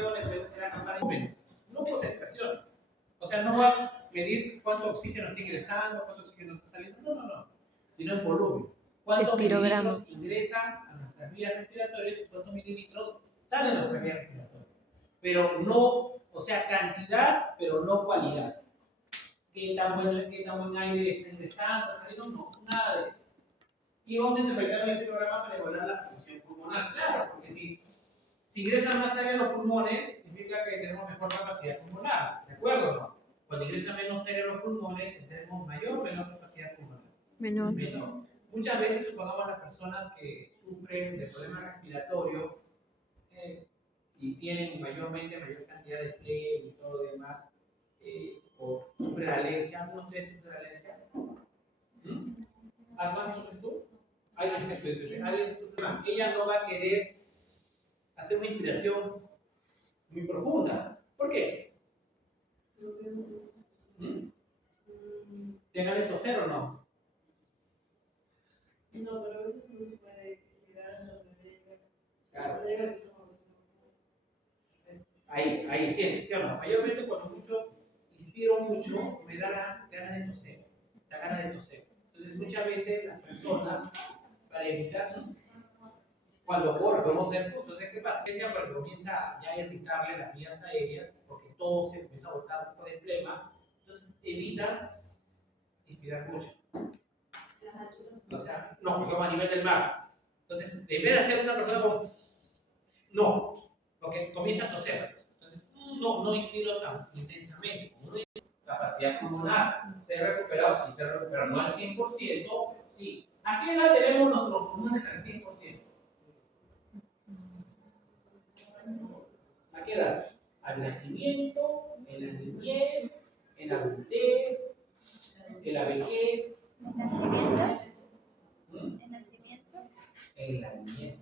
concentraciones, será anotar volúmenes, no concentraciones. O sea, no va a medir cuánto oxígeno está ingresando, cuánto oxígeno está saliendo, no, sino en volumen. ¿Cuántos mililitros ingresan a nuestras vías respiratorias y cuántos mililitros salen a nuestras vías respiratorias? Pero no, o sea, cantidad, pero no cualidad. ¿Qué tan buen aire está ingresando, saliendo? No, nada de eso. Y vamos a interpretar este programa para evaluar la presión pulmonar. Claro, porque si ingresa más aire a los pulmones, significa que tenemos mejor capacidad pulmonar. ¿De acuerdo o no? Cuando ingresa menos aire a los pulmones, tenemos mayor o menor capacidad pulmonar. Menor. Muchas veces, supongamos las personas que sufren de problemas respiratorios y tienen mayor cantidad de fiebre y todo lo demás, o sufren de alergia. ¿Algunos de ustedes sufren de alergia? ¿Asma sufres tú? Ella no va a querer hacer una inspiración muy profunda. ¿Por qué? ¿Tengan de toser o no? No, pero a veces no se puede llegar a la bodega. Claro. Ahí siente, ¿sí o no? Mayormente cuando inspiro mucho, me da ganas de toser. Da ganas de toser. Entonces muchas veces las personas, para evitar, cuando podemos ser justos, ¿qué pasa? Porque comienza ya a irritarle las vías aéreas, porque todo se comienza a botar un poco de flema, entonces evita inspirar mucho. O sea, no, porque vamos a nivel del mar. Entonces, en vez de hacer una persona como, no, porque comienza a toser. Entonces, no inspiro tan intensamente. Como no hay capacidad pulmonar, se ha recuperado, sí, se ha recuperado, no al 100%, sí. ¿A qué edad tenemos nuestros pulmones al 100%? ¿A qué edad? Al nacimiento, en la niñez, en la adultez, en la vejez. En la niñez.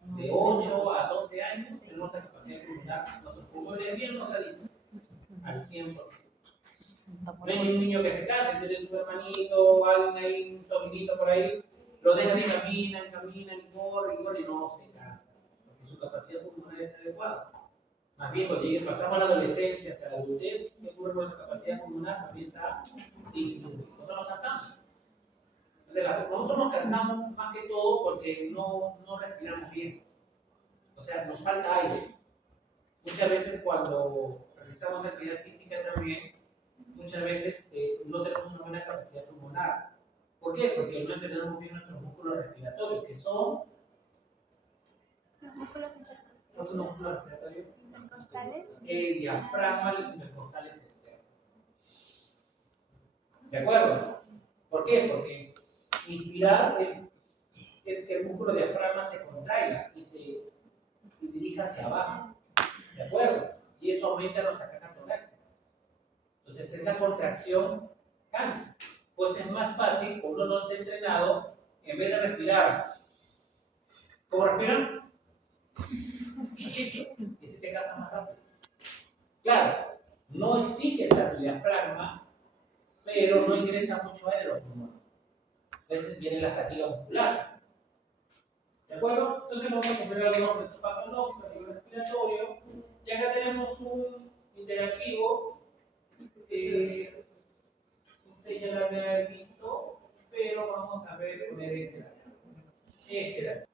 De 8 a 12 años tenemos la capacidad de pulmonar nuestros pulmones bien rosaditos, al 100%. No hay ningún niño que se canse, tiene su hermanito, alguien ahí, un sobrino por ahí, lo dejan y caminan y corren y no se cansa, porque su capacidad pulmonar está adecuada. Más bien, cuando pasamos a la adolescencia, hacia la adultez, ¿qué ocurre con nuestra capacidad pulmonar? También está disminuyendo. Nosotros nos cansamos. Entonces, nosotros nos cansamos más que todo porque no respiramos bien. O sea, nos falta aire. Muchas veces cuando realizamos actividad física también, muchas veces no tenemos una buena capacidad pulmonar. ¿Por qué? Porque no entrenamos bien nuestros músculos respiratorios, que son los músculos intercostales. ¿Cuáles son los músculos respiratorios? Intercostales. El diafragma y los intercostales externos. ¿De acuerdo? ¿Por qué? Porque inspirar es que el músculo diafragma se contraiga y se dirija hacia abajo. ¿De acuerdo? Y eso aumenta nuestra caja torácica. Entonces esa contracción cansa. Pues es más fácil, cuando uno no está entrenado, en vez de respirar. ¿Cómo respiran? Así, y se te cansa más rápido. Claro, no exige esa diafragma, pero no ingresa mucho aire a los pulmones. Entonces viene la fatiga muscular. ¿De acuerdo? Entonces vamos a comprar algunos procesos patológicos a nivel respiratorio. Y acá tenemos un interactivo. Usted ya lo había visto, pero vamos a ver con este. Expira.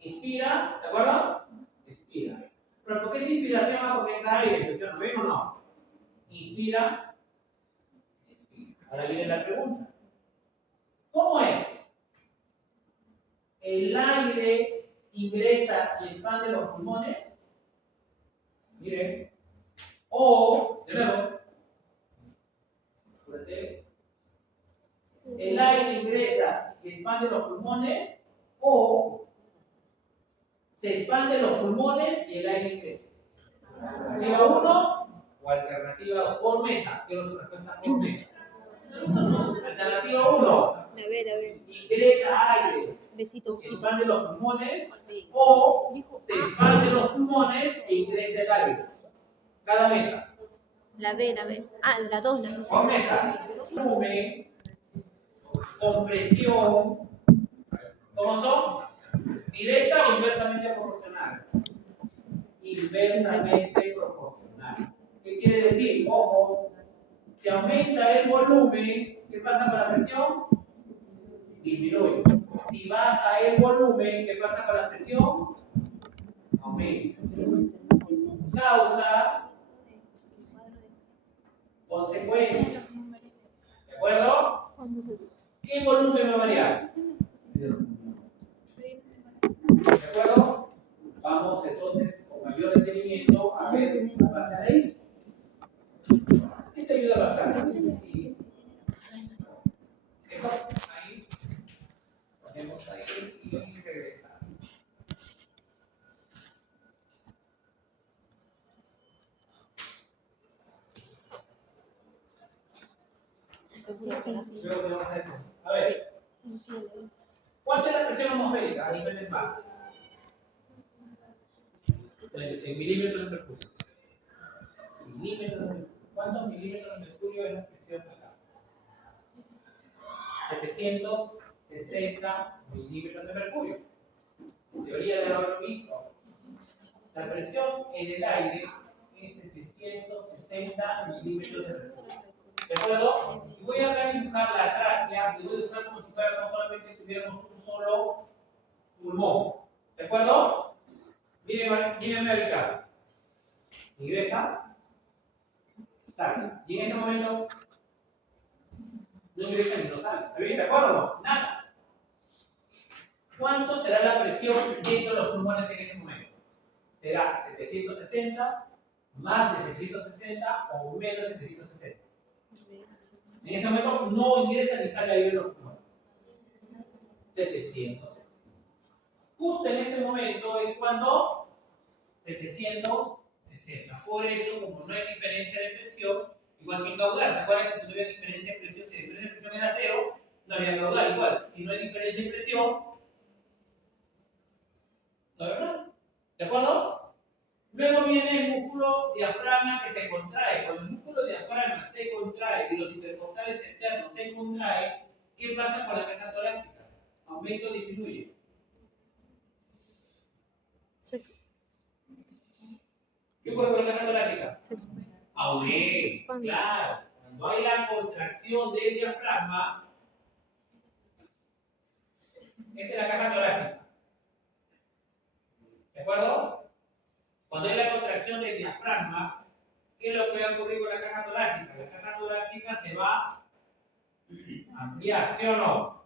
Inspira, ¿de acuerdo? Expira. ¿Pero por qué es inspiración? Porque está aire, ¿lo ven o no? Inspira. Expira. Ahora viene la pregunta. ¿Cómo es? El aire ingresa y expande los pulmones. Miren. O, de nuevo. Fuerte. El aire ingresa y expande los pulmones. O se expanden los pulmones y el aire ingresa. Alternativa 1 o alternativa 2. Por mesa. Quiero su respuesta por mesa. Alternativa 1. A ver. Ingresa aire. Besito. Expande los pulmones. O se expanden los pulmones e ingresa el aire. Cada mesa. La B. Ah, la 2. Por mesa. Volumen, compresión. ¿Cómo son? Directa o inversamente proporcional. inversamente proporcional. ¿Qué quiere decir? Ojo, si aumenta el volumen, ¿qué pasa con la presión? Disminuye. Si baja el volumen, ¿qué pasa con la presión? Aumenta. Causa, consecuencia. ¿De acuerdo? ¿Qué volumen va a variar? ¿De acuerdo? Vamos entonces con mayor detenimiento a ver la base de ahí. Esto ayuda bastante. Sí. Esto ahí, ponemos ahí y regresamos. Luego tenemos esto. A ver, ¿cuánta es la presión atmosférica a nivel del mar? En milímetros de mercurio. Milímetros de mercurio. ¿Cuántos milímetros de mercurio es la presión acá? 760 milímetros de mercurio. Debería de haberlo visto. La presión en el aire es 760 milímetros de mercurio. ¿De acuerdo? Y voy a dibujar la tráquea y voy a dibujar como si fuéramos solamente tuviéramos un solo pulmón. ¿De acuerdo? Mírenme a Ricardo. Ingresa, sale. Y en ese momento no ingresa ni no sale. ¿Está bien? ¿De acuerdo? Nada. ¿Cuánto será la presión dentro de los pulmones en ese momento? ¿Será 760, más de 760 o menos de 760? En ese momento no ingresa ni sale aire de los pulmones. 760. Justo en ese momento es cuando 760. Por eso, como no hay diferencia de presión, igual que en caudal, ¿se acuerdan que si no había diferencia de presión, si la diferencia de presión era cero, no había caudal? Igual, si no hay diferencia de presión, no había nada. ¿De acuerdo? Luego viene el músculo diafragma que se contrae. Cuando el músculo diafragma se contrae y los intercostales externos se contraen, ¿qué pasa con la caja torácica? ¿Aumenta o disminuye? ¿Qué ocurre con la caja torácica? Aumenta, claro. Cuando hay la contracción del diafragma, esta es la caja torácica. ¿De acuerdo? Cuando hay la contracción del diafragma, ¿qué es lo que va a ocurrir con la caja torácica? La caja torácica se va a ampliar, ¿sí o no?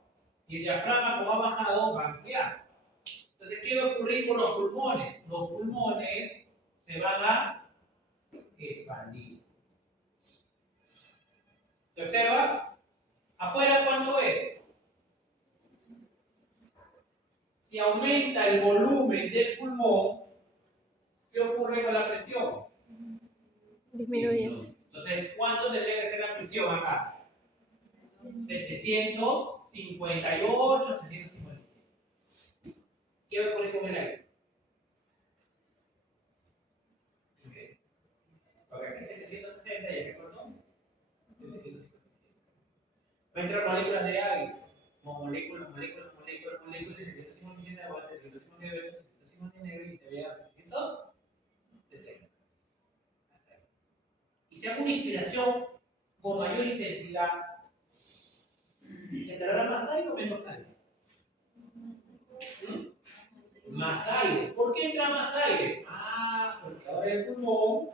Y el diafragma, como ha bajado, va a ampliar. Entonces, ¿qué va a ocurrir con los pulmones? Los pulmones se van a expandir. ¿Se observa? ¿Afuera cuánto es? Si aumenta el volumen del pulmón, ¿qué ocurre con la presión? Disminuye. Entonces, ¿cuánto tendría que ser la presión acá? 758, 757. ¿Qué va a ocurrir con el aire? Ingresa. Porque aquí es 760 y aquí cortó 757. Va a entrar moléculas de aire, como moléculas, y 757 va a ser 758, 759 y se vea 760. Y si hago una inspiración con mayor intensidad, ¿entrará más aire o menos aire? Más aire. ¿Por qué entra más aire? Ah, porque ahora el pulmón,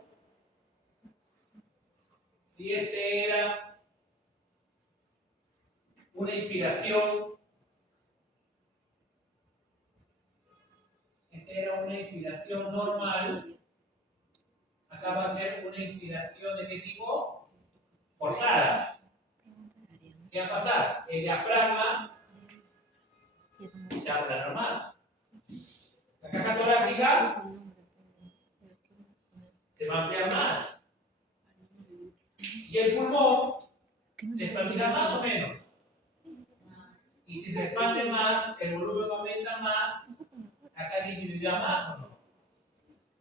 si este era una inspiración, normal, acá va a ser una inspiración de qué tipo? Forzada. ¿Qué va a pasar? El diafragma se va a aplanar más. La caja torácica se va a ampliar más. Y el pulmón se expandirá más o menos. Y si se expande más, el volumen aumenta más, acá disminuirá más o no.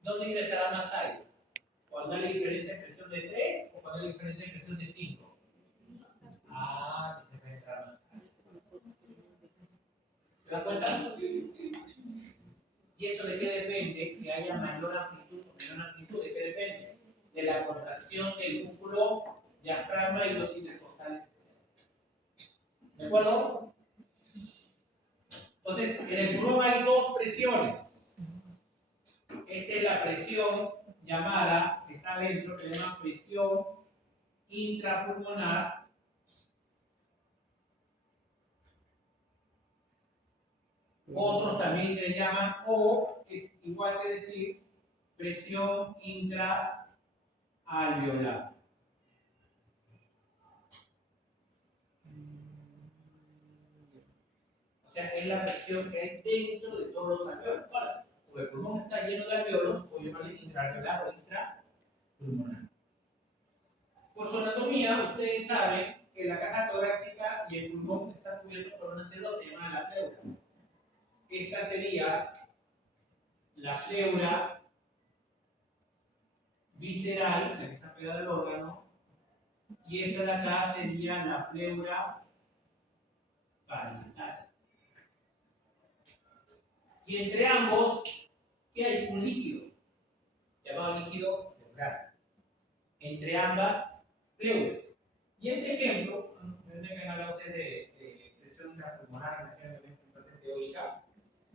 ¿Dónde ingresará más aire? ¿Cuando hay diferencia de presión de 3 o cuando hay diferencia de presión de 5? Ah, se puede entrar más aire. ¿Se dan cuenta? ¿Y eso de qué depende? Que haya mayor amplitud menor amplitud, que depende de la contracción del músculo diafragma y los intercostales. ¿De acuerdo? Entonces, en el pulmón hay dos presiones. Esta es la presión llamada, que está adentro, que se llama presión intrapulmonar. Otros también le llaman, o es igual que decir presión intraalveolar. O sea, es la presión que hay dentro de todos los alveolos. Ahora, como el pulmón está lleno de alveolos, voy a llamarle intraalveolar o intrapulmonar. Por su anatomía, ustedes saben que la caja torácica y el pulmón están cubiertos por una célula que se llama la pleura. Esta sería la pleura visceral, la que está pegada al órgano, y esta de acá sería la pleura parietal. Y entre ambos, ¿qué hay? Un líquido, llamado líquido pleural, entre ambas pleuras. Y este ejemplo, me han hablado ustedes de presión intrapulmonar en la parte teórica.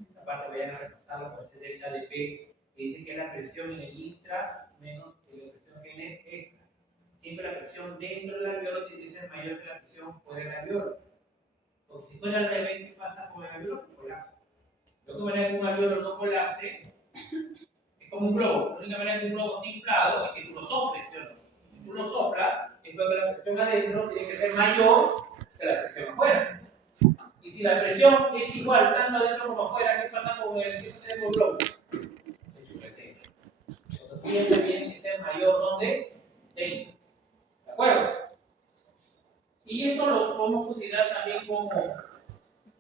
Esta parte vayan a repasarlo por ese delta de P, que dice que es la presión en el intra menos la presión que en el extra. Siempre la presión dentro del alveolo tiene que ser mayor que la presión fuera del alveolo. Porque si fuera al revés, ¿qué pasa con el alveolo? Colapsa. Lo que manera que un alveolo no colapse es como un globo. La única manera que un globo esté inflado es que tú lo soples, ¿cierto? Si tú lo soplas, entonces la presión adentro tiene que ser mayor que la presión afuera. Y si la presión es igual tanto adentro como afuera, ¿qué pasa con el globo? Se chupetea. Entonces siempre tiene que ser mayor donde dentro. ¿De acuerdo? Y esto lo podemos considerar también como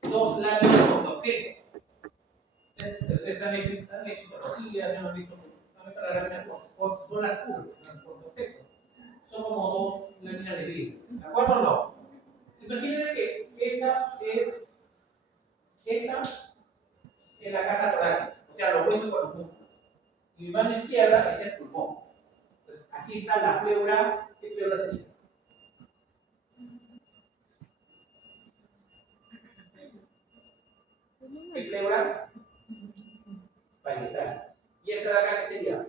dos láminas con objeto. Ustedes han hecho histología, ya lo han visto, son las curvas, con objeto. Son como dos láminas de vidrio. ¿De acuerdo o no? Imagínense que esta es la caja torácica, o sea, los huesos con los músculos. Y mi mano izquierda es el pulmón. Entonces, aquí está la pleura. ¿Qué pleura sería? ¿Qué pleura? Parietal. ¿Y esta de acá qué sería?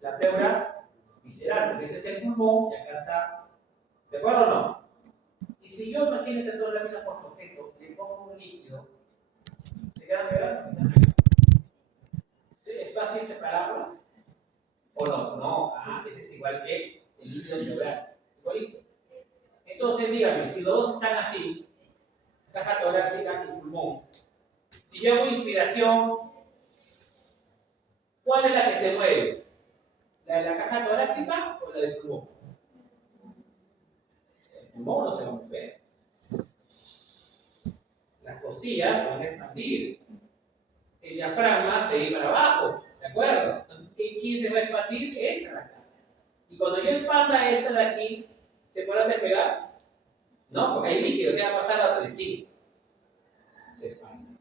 La pleura visceral, porque este es el pulmón y acá está. ¿De acuerdo o no? Y si yo, imagínate dos láminas por objeto, le pongo un líquido, ¿se quedan pegadas? ¿Es fácil separarlas? ¿O no? No, ese es igual que el líquido pleural. Igualito. Entonces, dígame, si los dos están así, caja torácica y pulmón, si yo hago inspiración, ¿cuál es la que se mueve? ¿La de la caja torácica o la del pulmón? El pulmón no se va a mover. Las costillas se van a expandir. El diafragma se va a ir para abajo. ¿De acuerdo? Entonces, ¿quién se va a expandir? Esta de acá. Y cuando yo expanda esta de aquí, ¿se puede despegar? No, porque hay líquido. ¿Qué va a pasar al principio? Se expande.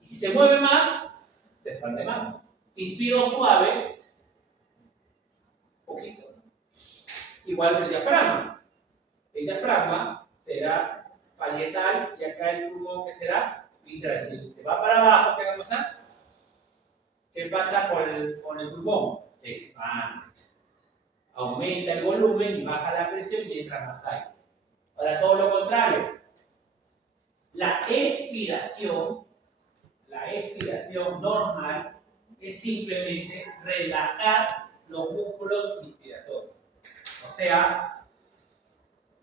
Y si se mueve más, se expande más. Si inspiro suave, poquito. Igual que el diafragma. El diafragma será parietal y acá el pulmón que será visceral. Si se va para abajo, ¿qué va a pasar? ¿Qué pasa con el pulmón? Se expande. Aumenta el volumen y baja la presión y entra más aire. Ahora todo lo contrario. La expiración normal es simplemente relajar los músculos inspiratorios. O sea,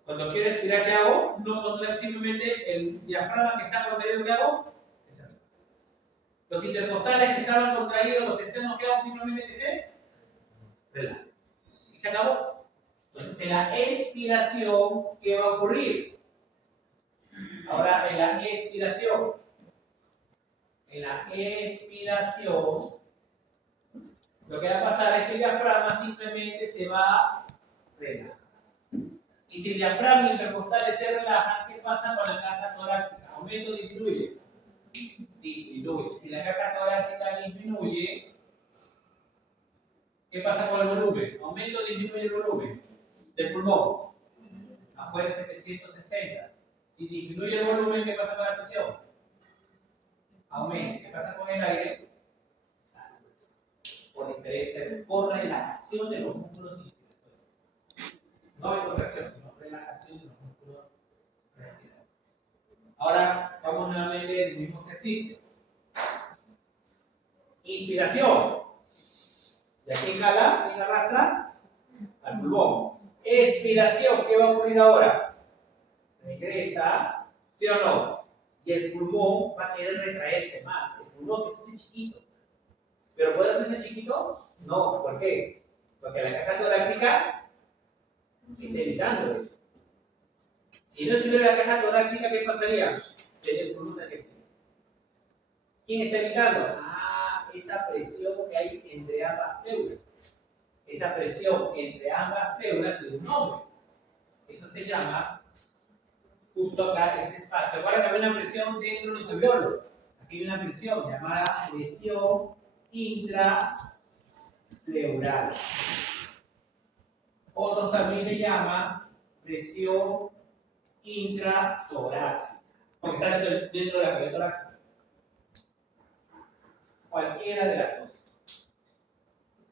cuando quiero expirar, ¿qué hago? No contraer simplemente el diafragma que está contraído, ¿qué hago? Los intercostales que estaban contraídos, los externos, ¿qué hago? Simplemente que se relajan. Y se acabó. Entonces, en la expiración, ¿qué va a ocurrir? Ahora, en la expiración, lo que va a pasar es que el diafragma simplemente se va a relajar. Y si el diafragma intercostales se relaja, ¿qué pasa con la caja torácica? ¿Aumenta o disminuye? Disminuye. Si la caja torácica disminuye, ¿Qué pasa con el volumen? ¿Aumenta o disminuye el volumen del pulmón? Afuera es 760. Si disminuye el volumen, ¿qué pasa con la presión? Aumenta. ¿Qué pasa con el aire? Por diferencia, por relajación de los músculos inspiratorios. No hay contracción, sino relajación de los músculos respiratorios. Ahora vamos nuevamente al mismo ejercicio. Inspiración. ¿Y aquí jala? ¿Quién arrastra? Al pulmón. Expiración. ¿Qué va a ocurrir ahora? Regresa, ¿sí o no? Y el pulmón va a querer retraerse más. El pulmón que se hace chiquito. ¿Pero puede hacerse chiquito? No. ¿Por qué? Porque la caja torácica está evitando eso. Si no estuviera la caja torácica, ¿qué pasaría? Sería el pulmón que ¿quién está evitando? Esa presión que hay entre ambas pleuras. Esa presión entre ambas pleuras tiene un nombre. Eso se llama, justo acá, este espacio. Ahora que hay una presión dentro de los alveolos. Aquí hay una presión llamada presión intrapleural. Otros también le llaman presión intratorácica, porque está dentro de la cavidad torácica. Cualquiera de las dos.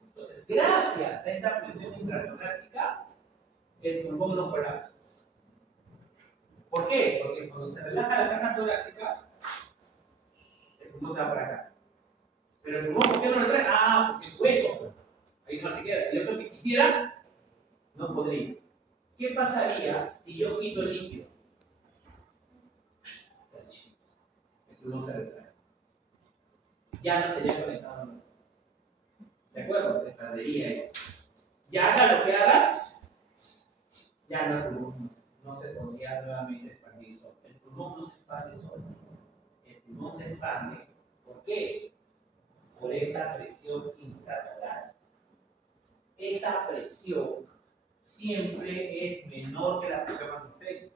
Entonces, gracias a esta presión intratorácica, el pulmón no colapsa. ¿Por qué? Porque cuando se relaja la caja torácica, el pulmón se va para acá. Pero el pulmón, ¿por qué no lo trae? Porque es hueso. Ahí no se queda. Y otro que quisiera, no podría. ¿Qué pasaría si yo quito el líquido? El pulmón se retrae. Ya no sería conectado a nada. ¿De acuerdo? Se perdería eso. Ya haga lo que haga, ya no, el pulmón no se podría nuevamente expandir solo. El pulmón no se expande solo. El pulmón se expande, ¿por qué? Por esta presión intratorácica. Esa presión siempre es menor que la presión atmosférica.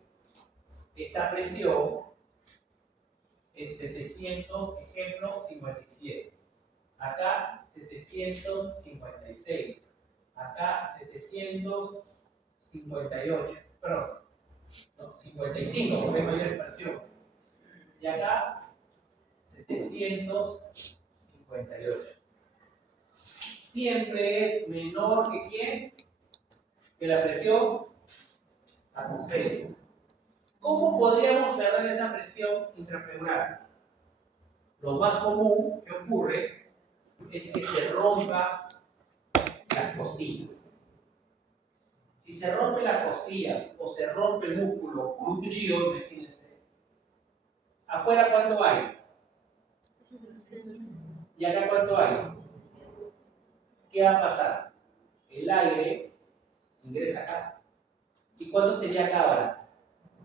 Esta presión es 700, ejemplo, 57. Acá 756. Acá 758. Perdón, no, 55 porque hay mayor expansión. Y acá 758. Siempre es menor que ¿quién? Que la presión atmosférica. ¿Cómo podríamos perder esa presión intrapleural? Lo más común que ocurre es que se rompa las costillas. Si se rompe las costillas o se rompe el músculo con un cuchillo, imagínense. ¿Afuera cuánto hay? ¿Y acá cuánto hay? ¿Qué va a pasar? El aire ingresa acá. ¿Y cuánto sería acá ahora?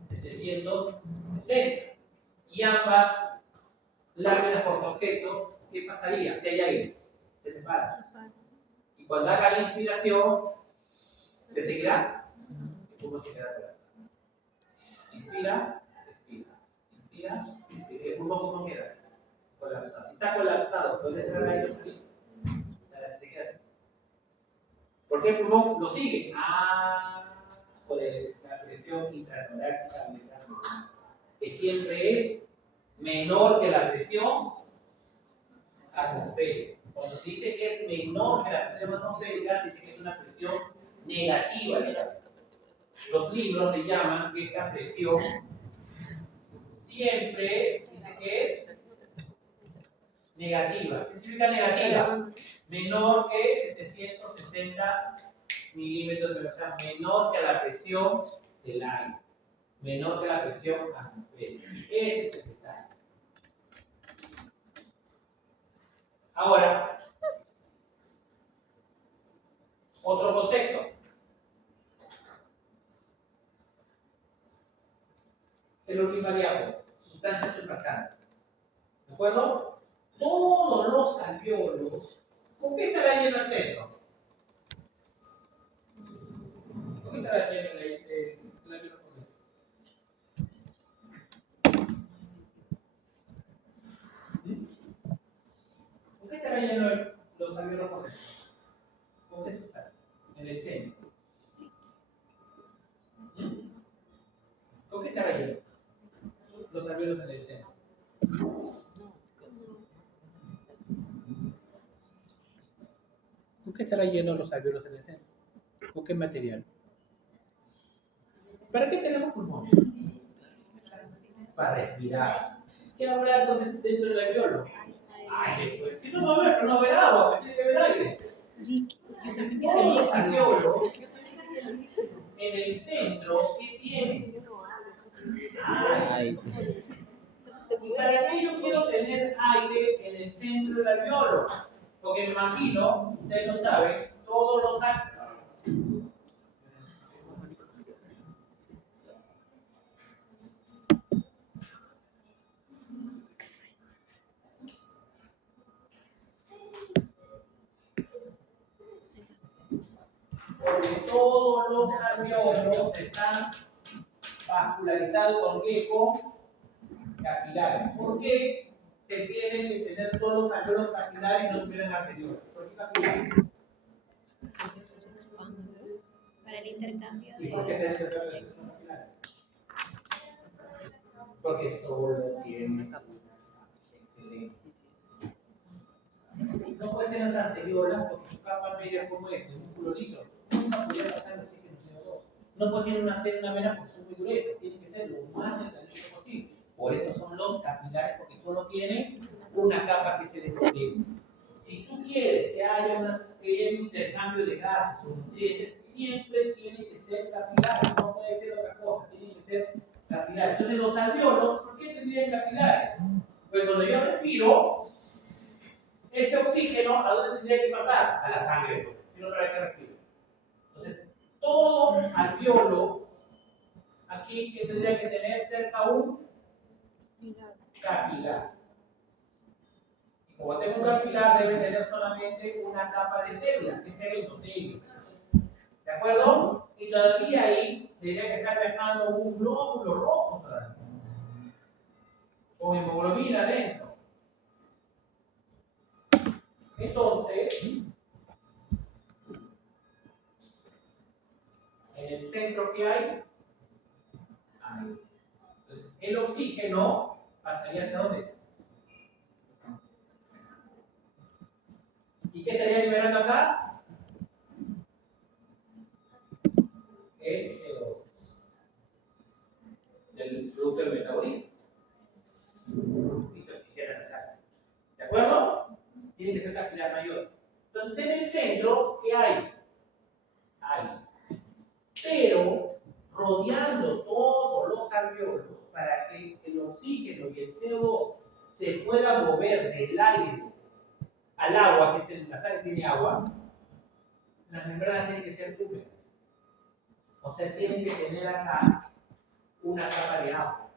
760. Y ambas láminas por objetos, ¿qué pasaría? Si hay aire, se separan. Y cuando haga la inspiración, ¿qué seguirá? El pulmón se queda colapsado. Inspira, respira. Inspira, respira. El pulmón ¿cómo queda? Colapsado. Si está colapsado, ¿puede entrar aire o salir? Se queda así. ¿Por qué el pulmón lo sigue? Por la presión intratorácica que siempre es menor que la presión atmosférica. Cuando se dice que es menor que la presión atmosférica, se dice que es una presión negativa. Los libros le llaman que esta presión siempre dice que es negativa. ¿Qué significa negativa? Menor que 760 milímetros de presión, menor que la presión del aire, menor que la presión atmosférica. Ese es el detalle. Ahora, otro concepto. El ordinariado, sustancias surfactantes. ¿De acuerdo? Todos los alveolos, ¿con qué estará lleno el centro? ¿Con qué estará lleno el alveolo? ¿Con qué estará lleno los alveolos por dentro? ¿Con qué sustancia? En el centro. ¿Con qué está relleno? Los alvéolos en el centro. ¿Con qué estará lleno los alvéolos en el centro? ¿Con qué material? ¿Para qué tenemos pulmones? Para respirar. ¿Qué habrá entonces dentro del alvéolo? Aire, pues. Si no va a haber, no va a haber agua, pues tiene que haber aire. Entonces, todos los alvéolos en el centro, ¿qué tienen? Aire. ¿Y para qué yo quiero tener aire en el centro del alvéolo? Porque me imagino, ustedes lo saben, todos los porque todos los alvéolos están vascularizados con qué? Con capilares. ¿Por qué se tienen que tener todos los alvéolos capilares y no tuvieran arteriolas? ¿Por qué capilares? Para el intercambio ¿Y por qué se necesitan los capilares? Porque solo tienen excelente. No puede ser las arteriolas porque su capa media como es, de músculo liso. Nunca podría pasar el oxígeno CO2. No puede ser una arteria y una vena porque son muy gruesas. Tiene que ser lo más delgadito posible. Por eso son los capilares, porque solo tienen una capa que se desprende. Si tú quieres que haya un intercambio de gases o nutrientes, siempre tiene que ser capilar. No puede ser otra cosa. Tiene que ser capilar. Entonces los alvéolos, ¿por qué tendrían capilares? Pues cuando yo respiro, ese oxígeno, ¿a dónde tendría que pasar? A la sangre, sino para que respire. Entonces, todo alvéolo aquí que tendría que tener cerca un capilar. Y como tengo un capilar, debe tener solamente una capa de célula, que es el endotelio. ¿De acuerdo? Y todavía ahí tendría que estar viajando un glóbulo rojo todavía, con hemoglobina adentro. Entonces, en el centro que hay, entonces, el oxígeno pasaría hacia dónde? ¿Y qué estaría liberando acá? El CO2 del producto del metabolismo. Y se oxigena la sangre. ¿De acuerdo? Tiene que ser capilar mayor. Entonces, en el centro, ¿qué hay? Hay. Pero rodeando todos los alvéolos para que el oxígeno y el CO2 se puedan mover del aire al agua, que es la sangre tiene agua, las membranas tienen que ser húmedas. O sea, tienen que tener acá una capa de agua.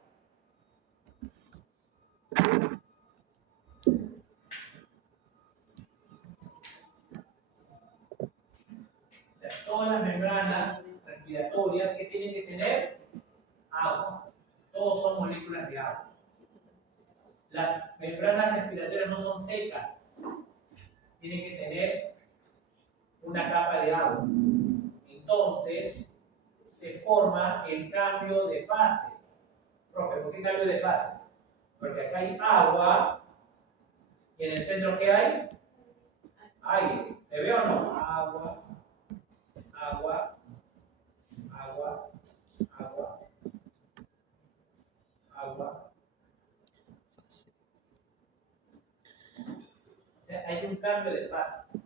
O sea, todas las membranas respiratorias que tienen que tener agua. Todos son moléculas de agua. Las membranas respiratorias no son secas. Tienen que tener una capa de agua. Entonces, se forma el cambio de fase. Profe, ¿por qué cambio de fase? Porque acá hay agua y en el centro ¿qué hay? Aire. ¿Se ve o no? Agua, agua, agua, agua, agua. O sea, hay un cambio de fase.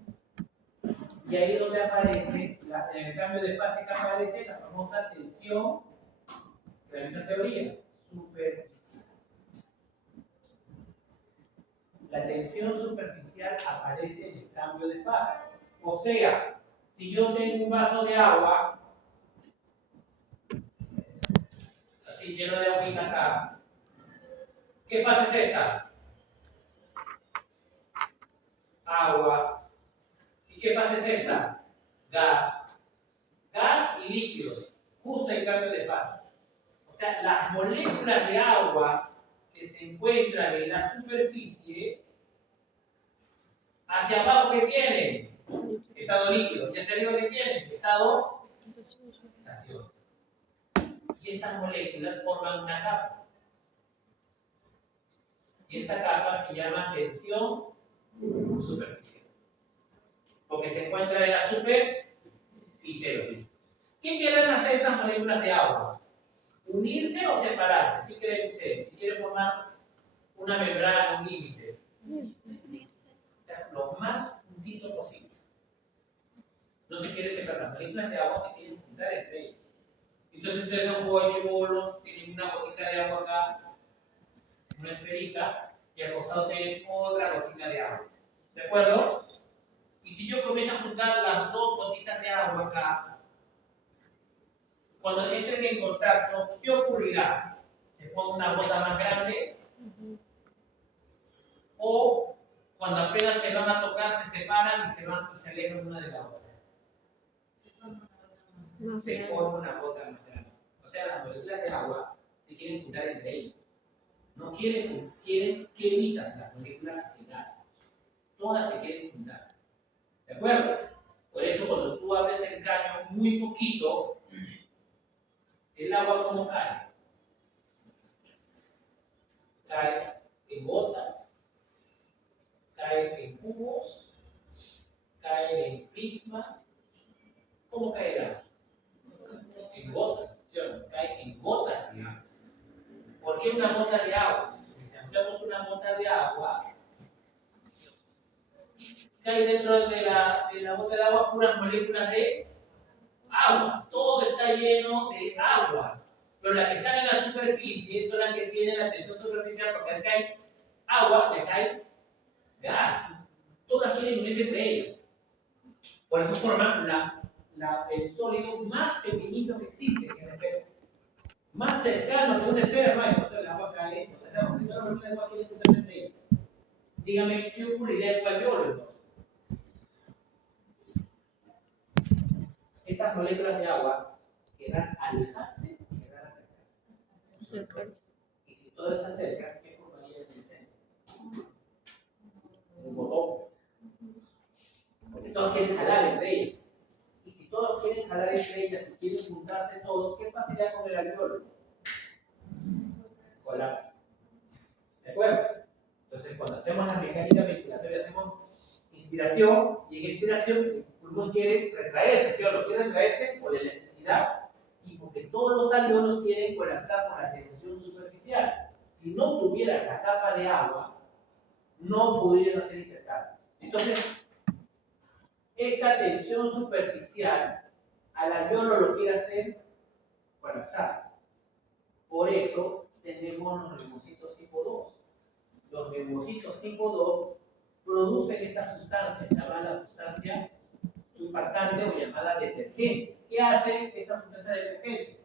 Y ahí es donde aparece, en el cambio de fase que aparece la famosa tensión de la misma teoría, superficial. La tensión superficial aparece en el cambio de fase. O sea, si yo tengo un vaso de agua, así lleno de agüita acá, ¿qué fase es esta? Agua. ¿Y qué fase es esta? Gas. Gas y líquido. Justo en cambio de fase. O sea, las moléculas de agua que se encuentran en la superficie, hacia abajo, ¿qué tienen? estado líquido. ¿Y hacia arriba qué tiene? Estado gaseoso. Y estas moléculas forman una capa. Y esta capa se llama tensión superficial. Porque se encuentra en la superficie. ¿Qué quieren hacer esas moléculas de agua? ¿Unirse o separarse? ¿Qué creen ustedes? Si quieren formar una membrana, un límite. O sea, lo más juntito posible. No se quiere separar. Las moléculas de agua se quieren juntar entre ellas. Entonces ustedes son bolos, tienen una gotita de agua acá, una esferita, y al costado tienen otra gotita de agua. ¿De acuerdo? Y si yo comienzo a juntar las dos gotitas de agua acá, cuando entren en contacto, ¿qué ocurrirá? ¿Se pone una gota más grande? O cuando apenas se van a tocar, se separan y se alejan una de la otra. Se forma una gota más grande. O sea, las moléculas de agua se quieren juntar entre ellas. No quieren que evitan las moléculas de gas. Todas se quieren juntar. ¿De acuerdo? Por eso cuando tú abres el caño muy poquito, el agua ¿cómo cae? Cae en gotas, cae en cubos, cae en prismas. ¿Cómo cae el agua? En gotas, ¿sí o no? Cae en gotas de agua. ¿Por qué una gota de agua? Porque si ampliamos una gota de agua, cae dentro de la gota de agua puras moléculas de agua. Todo está lleno de agua. Pero las que están en la superficie son las que tienen la tensión superficial porque acá hay agua y acá hay gas. Todas quieren unirse entre ellas. Por eso forman el sólido más pequeñito que existe, que es la esfera. Más cercano que una esfera no hay. O sea, el agua cae, todas las moléculas de agua quieren juntarse entre ellas. Dígame, ¿qué ocurriría en el alveolo entonces? Estas moléculas de agua querrán alejarse o querrán acercarse. Y si todas se acercan, ¿qué formaría en el centro? Un botón. Porque todos quieren jalar entre ellas. Y si todos quieren jalar entre ellas y quieren juntarse todos, ¿qué pasaría con el alveolo? Colapsa. ¿De acuerdo? Entonces, cuando hacemos la mecánica ventilatoria, hacemos inspiración y en expiración el pulmón quiere retraerse, ¿sí o no? Quiere retraerse por la elasticidad y porque todos los alveolos quieren colapsar por la tensión superficial. Si no tuviera la capa de agua, no podrían hacer intercambio. Entonces, esta tensión superficial al alveolo lo quiere hacer colapsar. Por eso tenemos los neumocitos tipo 2. Los neumocitos tipo 2 producen esta sustancia llamada sustancia surfactante o llamada detergente. ¿Qué hace esta sustancia detergente?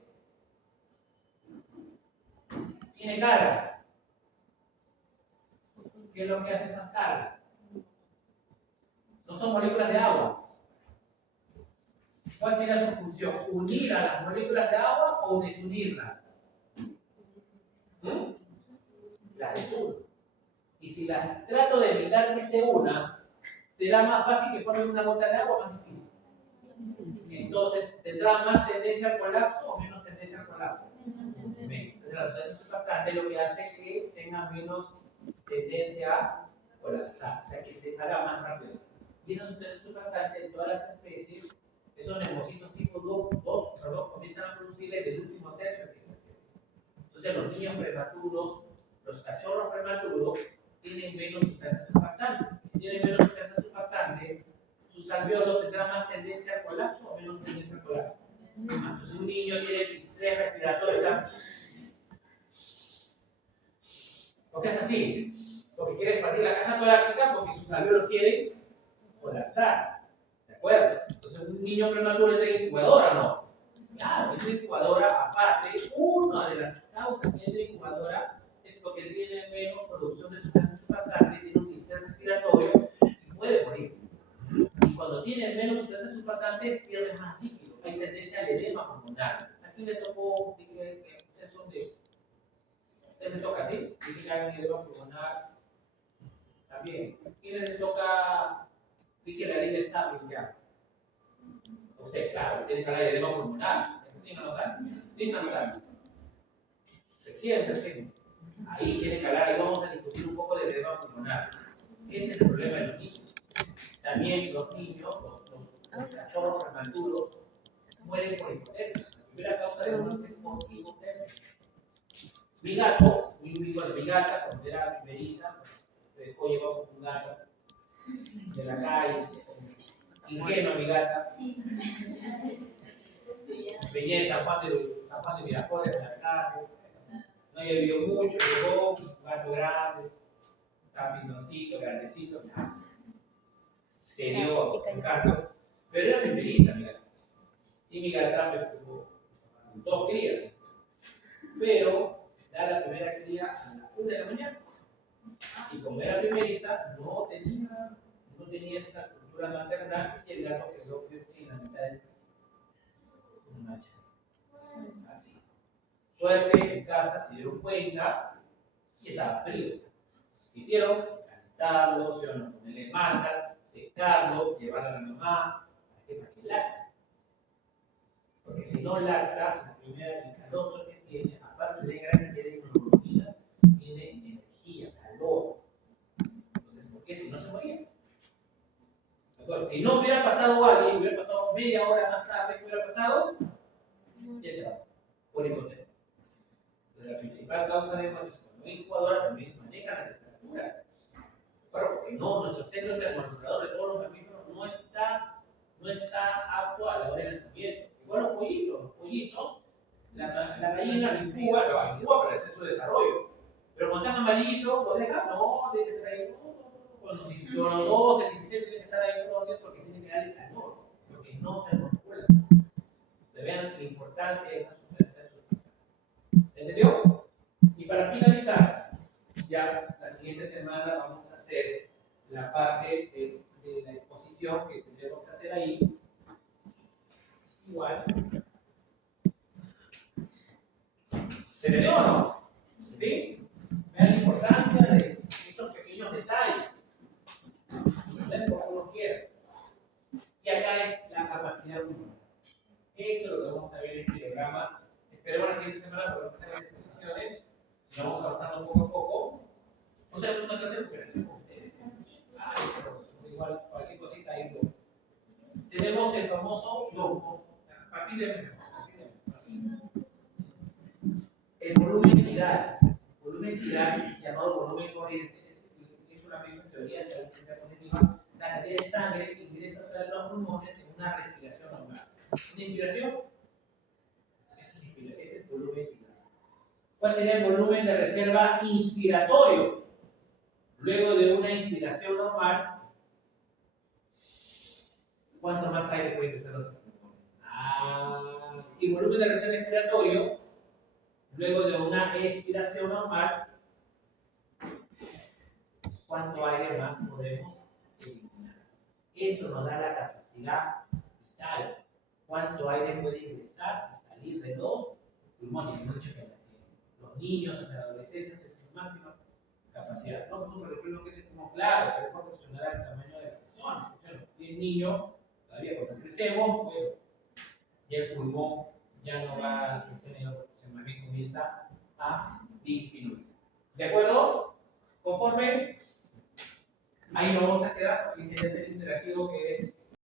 Tiene cargas. ¿Qué es lo que hace esas cargas? No son moléculas de agua. ¿Cuál sería su función? ¿Unir a las moléculas de agua o desunirlas? Las desuno. Y si las trato de evitar que se unan, será más fácil que formen una gota de agua o más difícil. Entonces, ¿tendrá más tendencia al colapso o menos tendencia al colapso? Menos. Entonces, la sustancia surfactante lo que hace es que tenga menos tendencia a colapsar, o sea, que se haga más rápido. Y esa sustancia surfactante en todas las especies, esos neumocitos tipo 2 comienzan a producir desde el último tercio de gestación. Entonces, los niños prematuros, los cachorros prematuros, tienen menos sustancia surfactante. Si tienen menos sustancia surfactante, sus alveolos tendrán más tendencia al colapso o menos tendencia al colapso. Entonces, un niño tiene distrés respiratorio, porque es así, porque quiere expandir la caja torácica porque sus alveolos quieren colapsar. ¿De acuerdo? Entonces, un niño prematuro tiene incubadora, ¿no? Claro, tiene incubadora aparte. Una de las causas que tiene incubadora es porque tiene menos producción de sustancias surfactantes, tiene un distrés respiratorio y puede morir. Y cuando tiene menos sustancias surfactantes, pierde más líquido. Hay tendencia al edema pulmonar. Aquí le tocó, dije que ustedes son de. Ustedes les toca, ¿sí? Dije que hagan edema pulmonar también. ¿Quiénes les toca? Dije la ley de Starling ya. Usted, claro, tiene que hablar de edema pulmonar. Sin anotar. Sin anotar. Recién. Ahí tiene que hablar, ahí vamos a discutir un poco del edema pulmonar. Ese es el problema de los niños. También los niños, los cachorros prematuros, mueren por hipotermia. La primera causa de muerte es por hipotermia. Mi gato, mi gata, cuando era primeriza, se dejó llevar por un gato de la calle, ingenua mi gata. Venía de San Juan de Miraflores, de la calle. No había vivido mucho, llegó un gato grande, estaba pintoncito, grandecito. Se dio un gato, pero era primeriza mi gata. Y mi gata pues tuvo 2 crías. Pero da la primera cría a las 1 de la mañana. Y como era primeriza, no tenía esa cultura maternal y el gato quedó en la mitad del una mancha. Así. Suerte, en casa se dieron cuenta y estaba frío. ¿Qué hicieron? Calentarlo, ponerle mantas, secarlo, llevarlo a la mamá, para que lacte. Porque si no lacta, el calostro que tiene, aparte de gran cantidad de inmunoglobulina, tiene energía, calor. Entonces, ¿por qué? Si no se moría. Si no hubiera pasado alguien, hubiera pasado media hora más tarde, ¿qué hubiera pasado? Ya se va, por hipotermia. Entonces, la principal causa de muerte es cuando una incubadora también maneja la temperatura. Claro, porque no, nuestro centro termoregulador de todos los mamíferos no está apto a la hora de nacimiento. Igual los pollitos, la gallina incuba para hacer su desarrollo. Pero cuando están amarillitos, ¿lo dejan? No, tiene que estar ahí. Con los 12, 16 tiene que estar ahí todos los días porque tiene que darle calor, porque no termoregulan. Vean la importancia de esta sustancia. ¿Entendió? Y para finalizar, ya la siguiente semana vamos a hacer la parte de la exposición que tendremos que hacer ahí. Igual. ¿Se entendió o no? ¿Sí? Vean la importancia de estos pequeños detalles. ¿Ven? Como uno quiera. Y acá es la capacidad humana. Esto es lo que vamos a ver en este diagrama. Esperemos la siguiente semana para empezar las exposiciones. Y vamos avanzando poco a poco. O sea, es una clase de cooperación con ustedes. Pero igual, cualquier cosita ahí lo. Tenemos el famoso el volumen tiral. El volumen tiral, llamado volumen corriente, es una misma teoría de la densidad positiva. La cantidad de sangre que ingresa a los pulmones en una respiración normal. Una inspiración, ese es el volumen tiral. ¿Cuál sería el volumen de reserva inspiratorio? Luego de una inspiración normal, ¿cuánto más aire puede ingresar a los pulmones? Y volumen de reserva expiratorio, luego de una expiración normal, ¿cuánto aire más podemos eliminar? Eso nos da la capacidad vital. ¿Cuánto aire puede ingresar y salir de los pulmones? Hemos dicho que los niños hasta la adolescencia es su máxima capacidad. No, por ejemplo, que es como claro, que es proporcional al tamaño de la persona. Bueno, si es niño, todavía cuando crecemos, bueno, y el pulmón ya no va a crecer, más bien comienza a disminuir. ¿De acuerdo? Conforme, ahí nos vamos a quedar, porque es el interactivo que es